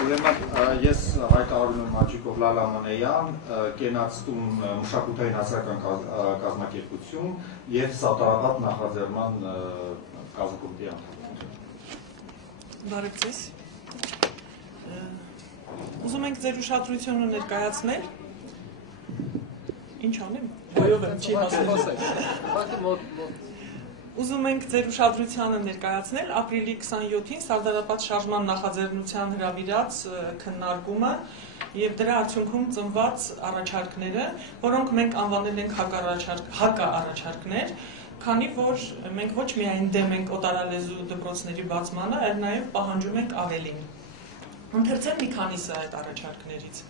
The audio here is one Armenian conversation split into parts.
Ես հայտարարում եմ Աջիկով Լալամանեյան, կենացտում մշակութային հասարակական կազմակերպություն և սատարահատ նախաձեռնման կազմակերպության անդամ։ Բարև ձեզ։ Ուզում ենք ձեր ուշադրությունը ներկայացնել։ Ինչ անեմ։ Ոյով եմ չի հասել։ Ուզում ենք ձեր ուշադրությանը ներկայացնել ապրիլի 27-ին Սարդարապատ շարժման նախաձեռնության հրավիրած քննարկումը և դրա արդյունքում ծնված առաջարկները, որոնք մենք անվանել ենք հակաառաջարկներ, քանի որ մենք ոչ միայն դեմ ենք օտարալեզու դպրոցների բացմանը, այլ նաև պահանջում ենք ավելին։ Ընթերցեմ մի քանիսը այդ առաջարկներից։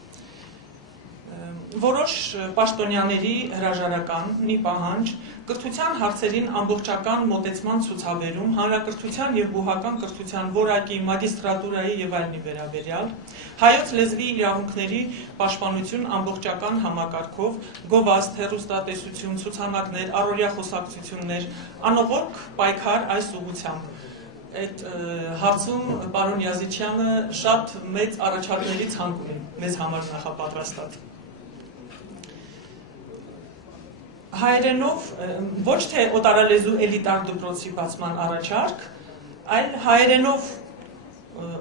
Որոշ պաշտոնյաների հրաժարականի պահանջ, կրթության հարցերին ամբողջական մոտեցման ցուցաբերում, հանրակրթության և բուհական կրթության որակի, մագիստրատուրայի և այլնի վերաբերյալ, հայոց լեզվի իրավունքների պաշտպանություն ամբողջական համակարգով, գովազդ, հեռուստատեսություն, ցուցանակներ, առօրյա խոսակցություններ, անողոք պայքար այս ուղղությամբ։ Այդ հարցում պարոն Յազիչյանը շատ մեծ առաջարկների ցանկ ունի մեզ համար նախապատրաստած։ Հայերենով ոչ թե օտարալեզու էլիտար դպրոցի բացման առաջարկ, այլ հայերենով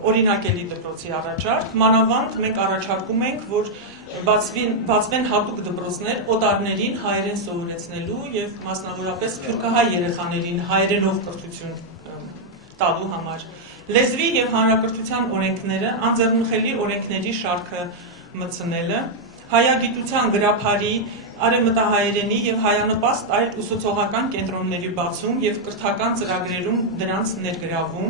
օրինակելի դպրոցի առաջարկ, մանավանդ մենք առաջարկում ենք, որ բացվեն հատուկ դպրոցներ օտարներին հայերեն սովորեցնելու և մասնավորապես սփյուռքահայ երեխաներին հայերենով կրթություն տալու համար։ Լեզվի և հանրակրթության օրենքները, անձեռնխելի օրենքների շարքը մտցնելը, հայագիտության գրաբարի, արևմտահայերենի և հայանպաստ այլ ուսուցողական կենտրոնների բացում և կրթական ծրագրերում դրանց ներգրավում,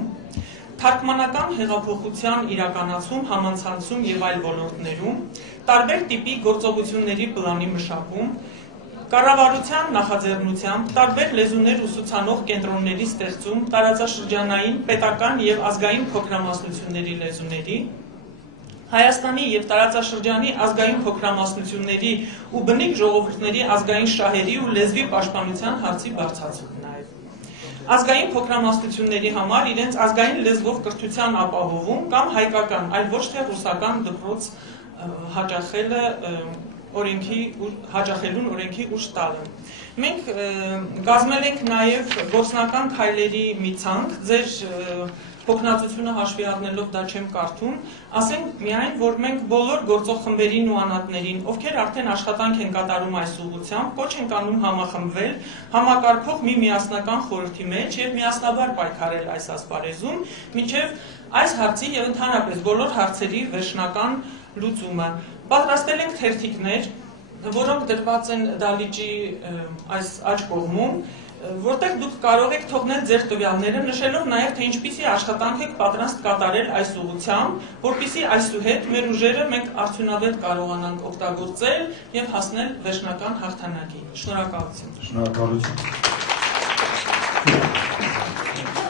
թարգմանական հեղափոխության իրականացում, համացանցում և այլ ոլորտներում, տարբեր տիպի գործողությունների պլանի մշակում, կառավարության նախաձեռնությամբ տարբեր լեզուներ ուսուցանող կենտրոնների ստեղծում, տարածաշրջանային, պետական և ազգային փոքրամասնությունների լեզուների, Հայաստանի և տարածաշրջանի ազգային փոքրամասնությունների ու բնիկ ժողովուրդների ազգային շահերի ու լեզվի պաշտպանության հարցի բարձրացում նաև։ Ազգային փոքրամասնությունների համար իրենց ազգային լեզվով կրթության ապահովում կամ հայկական, այլ ոչ թե ռուսական դպրոց հաճախելուն օրենքի ուժ տալը։ Մենք կազմել ենք նաև գործնական քայլերի մի ցանկ, ձեր հոգնածությունը հաշվի առնելով դա չեմ կարդում, ասենք միայն, որ մենք բոլոր գործող խմբերին ու անհատներին, ովքեր արդեն աշխատանք են կատարում այս ուղղությամբ, կոչ ենք անում համախմբվել, համակարգող մի միասնական խորհրդի մեջ և միասնաբար պայքարել այս ասպարեզում, մինչև այս հարցի և ընդհանրապես բոլոր հարցերի վերջնական լուծումը։ Պատրաստել ենք թերթիկներ, որոնք դրված են դահլիճի այս աջ կողմում, որտեղ դուք կարող եք թողնել ձեր տվյալները, նշելով նաև, թե ինչպիսի աշխատանք եք պատրաստ կատարել այս ուղղությամբ, որպեսզի այսուհետ մեր ուժերը մենք արդյունավետ կարողանանք օգտագործել և հասնել վերջնական հաղթանակի։ Շնորհակալություն։ Շնորհակալություն։